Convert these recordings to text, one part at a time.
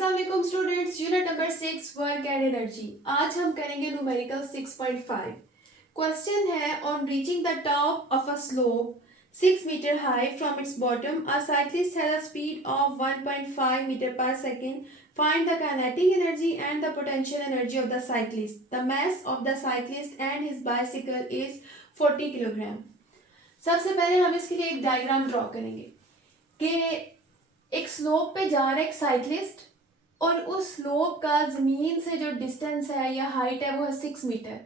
अस्सलाम वालेकुम students, unit number 6 work and energy. आज हम करेंगे न्यूमेरिकल 6.5। क्वेश्चन है on reaching the top of a slope 6 metre high from its bottom a cyclist has a speed of 1.5 metre per second. Find the kinetic energy and the potential energy of the cyclist. The mass of the cyclist and his bicycle is 40 kilogram. सबसे पहले हम इसके लिए एक diagram draw करेंगे कि एक slope पे जा रहा है एक साइक्लिस्ट और उस स्लोप का ज़मीन से जो डिस्टेंस है या हाइट है वो है 6 मीटर।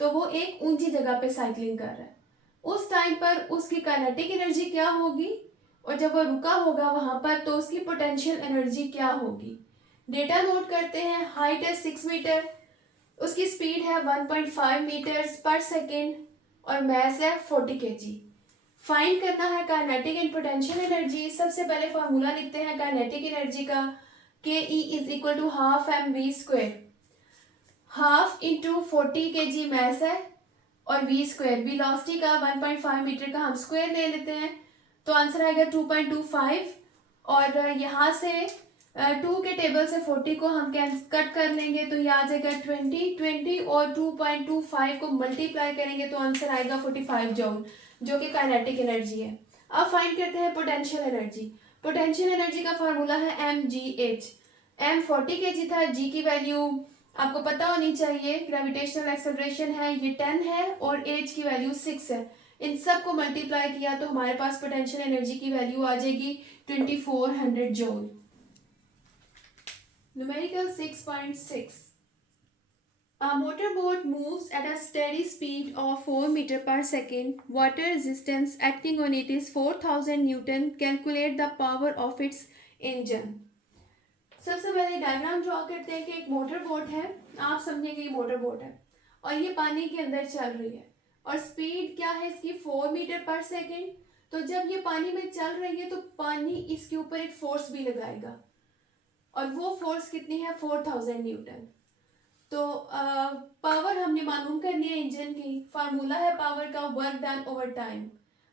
तो वो एक ऊंची जगह पे साइकिलिंग कर रहा है। उस टाइम पर उसकी काइनेटिक एनर्जी क्या होगी और जब वो रुका होगा वहाँ पर तो उसकी पोटेंशियल एनर्जी क्या होगी। डेटा नोट करते हैं। हाइट है 6 मीटर, उसकी स्पीड है 1.5 मीटर्स पर सेकेंड और मैस है 40 kg। फाइंड करना है काइनेटिक एंड पोटेंशियल एनर्जी। सबसे पहले फार्मूला लिखते हैं काइनेटिक एनर्जी का। K E is equal to half M V square. Half into 40 kg mass है और वी स्क्वायर वेलोसिटी का 1.5 मीटर का हम स्क्वायर ले लेते हैं तो आंसर आएगा 2.25। और यहाँ से 2 के टेबल से 40 को हम कट कर लेंगे तो ये आ जाएगा 20 और 2.25 को मल्टीप्लाई करेंगे तो आंसर आएगा 45 जूल, जो कि काइनेटिक एनर्जी है। अब फाइंड करते हैं पोटेंशियल एनर्जी। पोटेंशियल एनर्जी का फार्मूला है M G H. M 40 kg था, जी की वैल्यू आपको पता होनी चाहिए। ग्रेविटेशनल एक्सेलरेशन है ये 10 है और एच की वैल्यू 6 है। इन सब को मल्टीप्लाई किया तो हमारे पास पोटेंशियल एनर्जी की वैल्यू आ जाएगी 2400 joule. Numerical 6.6। A motorboat moves at a steady speed of 4 meter per second. Water resistance acting on it is 4000 Newton. Calculate the power of its engine. सबसे पहले डायग्राम ड्रॉ करते हैं कि एक motor boat है। आप समझेंगे ये मोटर बोट है और ये पानी के अंदर चल रही है और स्पीड क्या है इसकी 4 मीटर पर सेकेंड। तो जब ये पानी में चल रही है तो पानी इसके ऊपर एक फोर्स भी लगाएगा और वो फोर्स कितनी है 4000 न्यूटन। तो पावर हमने मालूम करनी है इंजन की। फार्मूला है पावर का वर्क डन ओवर टाइम।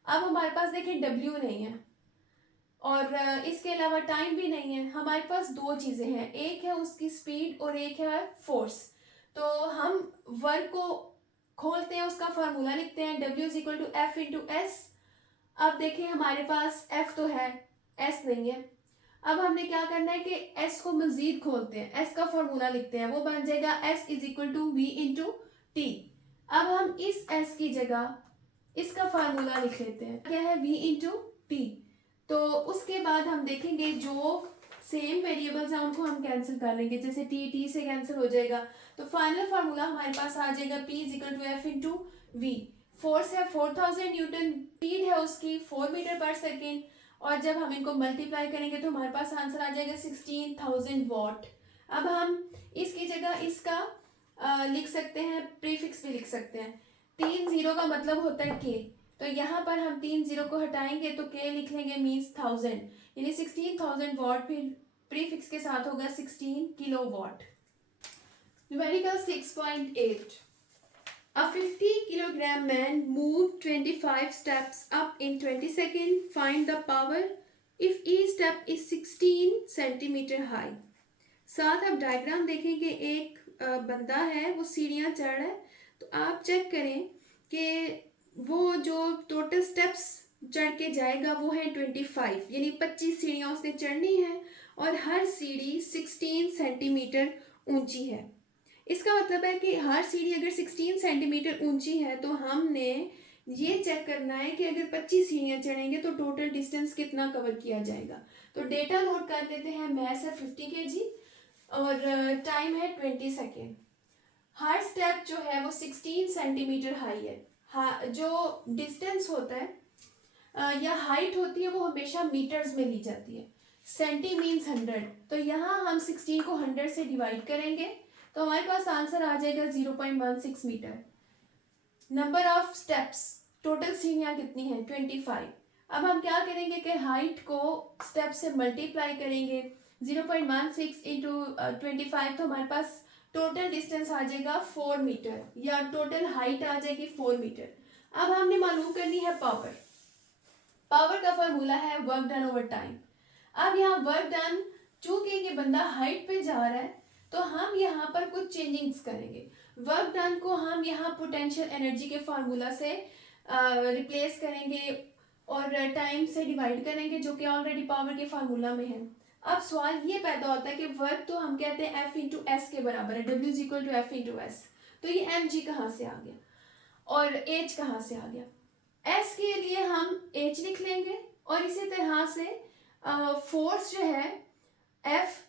अब हमारे पास देखिए डब्ल्यू नहीं है और इसके अलावा टाइम भी नहीं है। हमारे पास दो चीज़ें हैं, एक है उसकी स्पीड और एक है फोर्स। तो हम वर्क को खोलते हैं, उसका फार्मूला लिखते हैं W is equal to F into S. अब देखिए हमारे पास F तो है, S नहीं है। अब हमने क्या करना है कि S को मजीद खोलते हैं, S का फॉर्मूला लिखते हैं, वो बन जाएगा S is equal to V into T. अब हम इस S की जगह इसका फार्मूला लिख लेते हैं, क्या है V इंटू टी। तो उसके बाद हम देखेंगे जो सेम वेरिएबल्स हैं उनको हम कैंसिल कर लेंगे, जैसे टी से कैंसिल हो जाएगा तो फाइनल फार्मूला हमारे पास आ जाएगा P is equal to F into V. Force है 4000 न्यूटन, स्पीड है उसकी 4 मीटर पर सेकेंड और जब हम इनको मल्टीप्लाई करेंगे तो हमारे पास आंसर आ जाएगा 16000 वॉट। अब हम इसकी जगह इसका लिख सकते हैं, प्रीफिक्स भी लिख सकते हैं। 3 0 का मतलब होता है के, तो यहाँ पर हम 3 0 को हटाएंगे तो के लिख लेंगे मीन्स 1000, यानी 16000 वॉट फिर प्रीफिक्स के साथ होगा 16 kilo watt. Numerical 6.8। A 50 kilogram man moved 25 steps up in 20 seconds. Find the power if each step is 16 centimeter high. साथ अब डायग्राम देखेंगे, एक बंदा है वो सीढ़ियाँ चढ़ रहा है तो आप चेक करें कि वो जो टोटल स्टेप्स चढ़ के जाएगा वो है 25, यानी 25 सीढ़ियाँ उसने चढ़नी है और हर सीढ़ी 16 सेंटीमीटर ऊंची है। इसका मतलब है कि हर सीढ़ी अगर 16 सेंटीमीटर ऊंची है तो हमने ये चेक करना है कि अगर 25 सीढ़ियाँ चढ़ेंगे तो टोटल डिस्टेंस कितना कवर किया जाएगा। तो डेटा नोट कर लेते हैं। मैस है 50 kg और टाइम है 20 सेकेंड। हर स्टेप जो है वो 16 सेंटीमीटर हाई है। जो डिस्टेंस होता है या हाइट होती है वो हमेशा मीटर्स में ली जाती है। सेंटी मीन्स 100, तो यहाँ हम 16 को 100 से डिवाइड करेंगे तो हमारे पास आंसर आ जाएगा 0.16 metre. Number of steps, total सीढ़ियाँ कितनी हैं 25। अब हम क्या करेंगे कि हाइट को स्टेप से मल्टीप्लाई करेंगे, 0.16 इंटू 25 तो हमारे पास टोटल डिस्टेंस आ जाएगा 4 मीटर या टोटल हाइट आ जाएगी 4 मीटर। अब हमने मालूम करनी है पावर। पावर का फॉर्मूला है वर्क डन ओवर टाइम। अब यहाँ वर्क डन चूंकि ये बंदा हाइट पे जा रहा है तो हम यहाँ पर कुछ चेंजिंग्स करेंगे। वर्क डन को हम यहाँ पोटेंशियल एनर्जी के फार्मूला से रिप्लेस करेंगे और टाइम से डिवाइड करेंगे, जो कि ऑलरेडी पावर के फार्मूला में है। अब सवाल ये पैदा होता है कि वर्क तो हम कहते हैं एफ इंटू एस के बराबर है, W is equal to F into S. तो ये एम जी कहाँ से आ गया और एच कहाँ से आ गया? एस के लिए हम एच लिख लेंगे और इसी तरह से फोर्स जो है एफ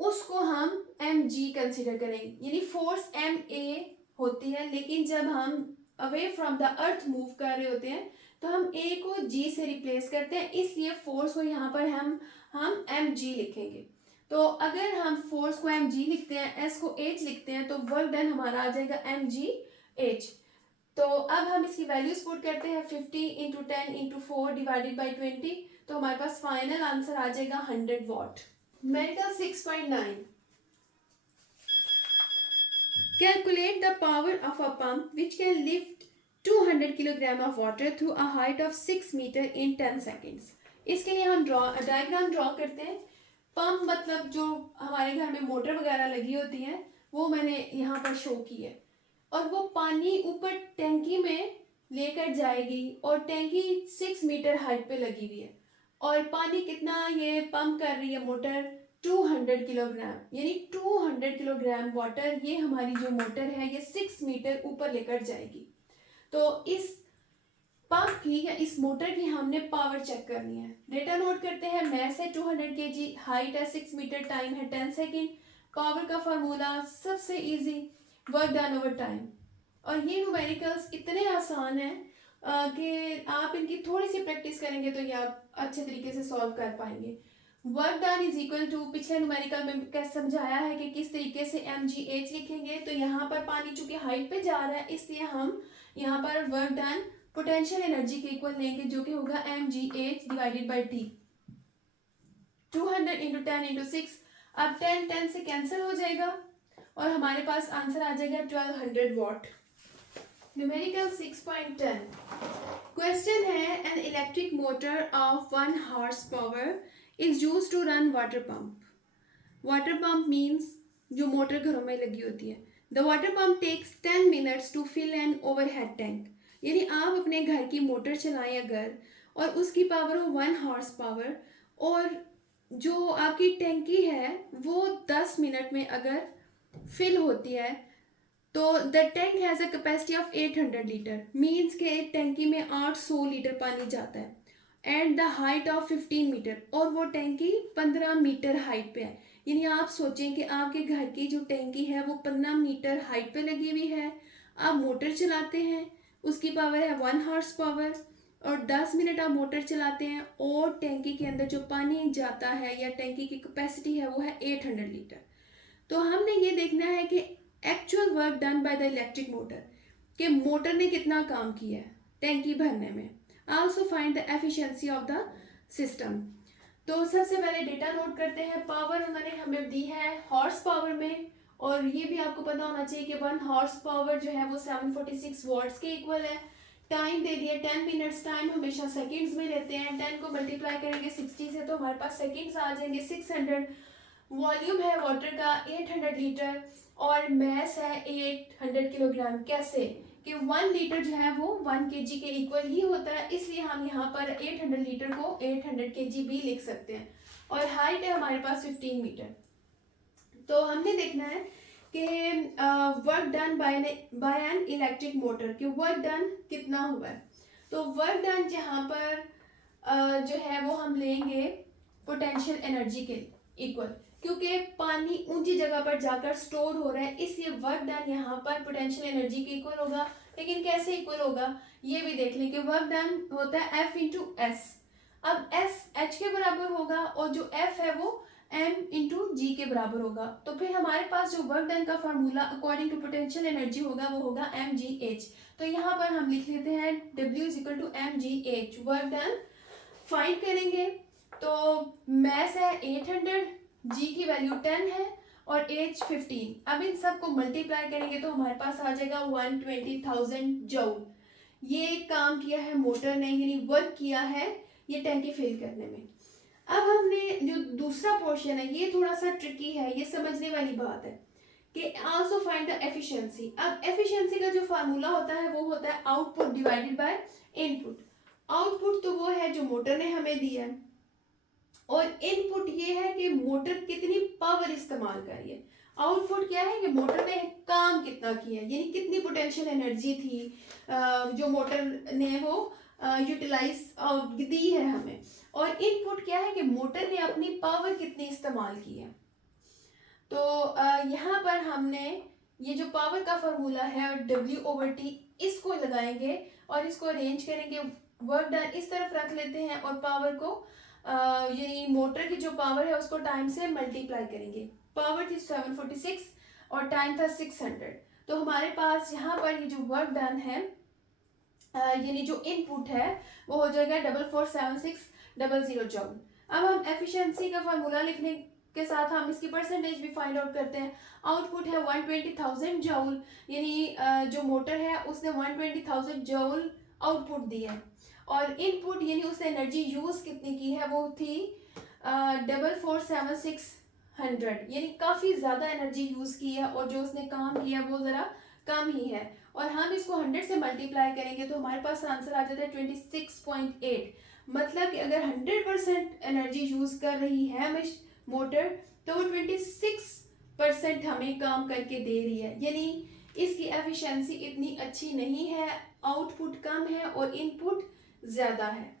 उसको हम एम जी कंसिडर करेंगे। यानी फोर्स एम ए होती है, लेकिन जब हम away from the earth move कर रहे होते हैं तो हम ए को जी से रिप्लेस करते हैं, इसलिए फोर्स को यहाँ पर हम एम जी लिखेंगे। तो अगर हम फोर्स को एम जी लिखते हैं, एस को एच लिखते हैं, तो वर्क डन हमारा आ जाएगा एम जी एच। तो अब हम इसकी वैल्यूज पुट करते हैं, 50 इंटू 10 इंटू 4 डिवाइडेड बाई 20, तो हमारे पास फाइनल आंसर आ जाएगा 100 watt. Medical 6.9 calculate the power of a pump which can lift 200 kilogram of water through a height of 6 metre in 10 seconds. इसके लिए हम डायग्राम ड्रॉ करते हैं। पंप मतलब जो हमारे घर में मोटर वगैरह लगी होती है, वो मैंने यहाँ पर शो की है, और वो पानी ऊपर टैंकी में लेकर जाएगी और टैंकी 6 मीटर हाइट पे लगी हुई है, और पानी कितना ये पंप कर रही है मोटर? 200 किलोग्राम, यानी 200 किलोग्राम वाटर ये हमारी जो मोटर है ये 6 मीटर ऊपर लेकर जाएगी। तो इस पंप की या इस मोटर की हमने पावर चेक करनी है। डेटा नोट करते हैं। मैस है 200 kg, हाइट है 6 मीटर, टाइम है 10 सेकेंड। पावर का फार्मूला सबसे easy, work done over time. और ये न्यूमेरिकल्स इतने आसान हैं कि आप इनकी थोड़ी सी प्रैक्टिस करेंगे तो ये आप अच्छे तरीके से सॉल्व कर पाएंगे। Work done is equal to, पिछले न्यूमेरिकल में कैसे समझाया है कि किस तरीके से एम जी एच लिखेंगे। तो यहाँ पर पानी चूंकि हाइट पे जा रहा है, इसलिए हम यहाँ पर वर्क डन पोटेंशियल एनर्जी के इक्वल लेंगे, जो कि होगा M G H divided by T. 200 into 10 into 6, अब 10 से कैंसिल हो जाएगा और हमारे पास आंसर आ जाएगा 1200 वॉट। न्यूमेरिकल 6.10 क्वेश्चन है, an electric motor of 1 horse power is use to run water pump. Water pump means जो मोटर घरों में लगी होती है। The water pump takes 10 minutes to fill an overhead tank. यानी आप अपने घर की मोटर चलाएं अगर, और उसकी पावर हो 1 हॉर्स पावर, और जो आपकी टैंकी है वो 10 मिनट में अगर फिल होती है, तो the tank has a capacity of 800 litre, means के एक टैंकी में 800 लीटर पानी जाता है, and the height of 15 metre, और वो टैंकी 15 मीटर हाइट पे है। यानी आप सोचें कि आपके घर की जो टैंकी है वो 15 मीटर हाइट पे लगी हुई है, आप मोटर चलाते हैं, उसकी पावर है 1 हॉर्स पावर, और 10 मिनट आप मोटर चलाते हैं, और टैंकी के अंदर जो पानी जाता है या टैंकी की कैपेसिटी है वो है 800 लीटर। तो हमने ये देखना है कि actual work done by the electric motor, कि मोटर ने कितना काम किया है टैंकी भरने में। Also find the efficiency of the system. तो सबसे पहले डेटा नोट करते हैं। पावर उन्होंने हमें दी है हॉर्स पावर में, और ये भी आपको पता होना चाहिए कि 1 हॉर्स पावर जो है वो 746 वॉट्स के इक्वल है। टाइम दे दिया 10 मिनट्स, टाइम हमेशा सेकेंड्स में लेते हैं। 10 को मल्टीप्लाई करेंगे 60 से तो हमारे पास सेकेंड्स आ जाएंगे 600। वॉल्यूम है वाटर का 800 लीटर, और मैस है 800 किलोग्राम। कैसे कि 1 लीटर जो है वो 1 kg के इक्वल ही होता है, इसलिए हम यहाँ पर 800 लीटर को 800 kg भी लिख सकते हैं। और हाइट है हमारे पास 15 मीटर। तो हमने देखना है कि work done by N electric motor, कि वर्क डन कितना हुआ है। तो वर्क डन यहाँ पर जो है वो हम लेंगे पोटेंशियल एनर्जी के इक्वल, क्योंकि पानी ऊंची जगह पर जाकर स्टोर हो रहा है, इसलिए वर्क डन यहाँ पर पोटेंशियल एनर्जी के इक्वल होगा। लेकिन कैसे इक्वल होगा ये भी देख लें कि वर्क डन होता है एफ इंटू एस। अब एस एच के बराबर होगा और जो एफ है वो एम इंटू जी के बराबर होगा। तो फिर हमारे पास जो वर्क डन का formula according to potential energy होगा वो होगा एम जी एच। तो यहाँ पर हम लिख लेते हैं W is equal to M G H. Work done find करेंगे तो मैस है 800, जी की वैल्यू 10 है और एच 15। अब इन सब को मल्टीप्लाई करेंगे तो हमारे पास आ जाएगा 120,000 जूल। ये काम किया है मोटर ने, यानी वर्क किया है ये टैंकी फिल करने में। अब हमने जो दूसरा पोर्शन है ये थोड़ा सा ट्रिकी है, ये समझने वाली बात है कि आल्सो फाइंड द एफिशिएंसी। अब एफिशिएंसी का जो फार्मूला होता है वो होता है output divided by input. Output तो वो है जो मोटर ने हमें दिया है, और इनपुट ये है कि मोटर कितनी पावर इस्तेमाल करी है। आउटपुट क्या है कि मोटर ने काम कितना किया, यानी कितनी पोटेंशियल एनर्जी थी जो मोटर ने वो यूटिलाइज दी है हमें। और इनपुट क्या है कि मोटर ने अपनी पावर कितनी इस्तेमाल की है। तो यहाँ पर हमने ये जो पावर का फॉर्मूला है और W/T इसको लगाएंगे और इसको अरेंज करेंगे। वर्क डन इस तरफ रख लेते हैं और पावर को यानी मोटर की जो पावर है उसको टाइम से मल्टीप्लाई करेंगे। पावर थी 746 और टाइम था 600। तो हमारे पास यहाँ पर ये जो वर्क डन है यानी जो इनपुट है वो हो जाएगा 447600 जूल। अब हम एफिशिएंसी का फार्मूला लिखने के साथ हम इसकी परसेंटेज भी फाइंड आउट करते हैं। आउटपुट है 120,000 जूल, यानी जो मोटर है उसने 120,000 जूल आउटपुट दी है। और इनपुट यानी उसने एनर्जी यूज कितनी की है वो थी 447600, यानी काफ़ी ज़्यादा एनर्जी यूज़ की है और जो उसने काम किया वो ज़रा कम ही है। और हम इसको 100 से मल्टीप्लाई करेंगे तो हमारे पास आंसर आ जाता है 26.8। मतलब कि अगर 100% एनर्जी यूज़ कर रही है हमें मोटर तो वो 26% हमें काम करके दे रही है, यानी इसकी एफिशिएंसी इतनी अच्छी नहीं है, आउटपुट कम है और इनपुट ज़्यादा है।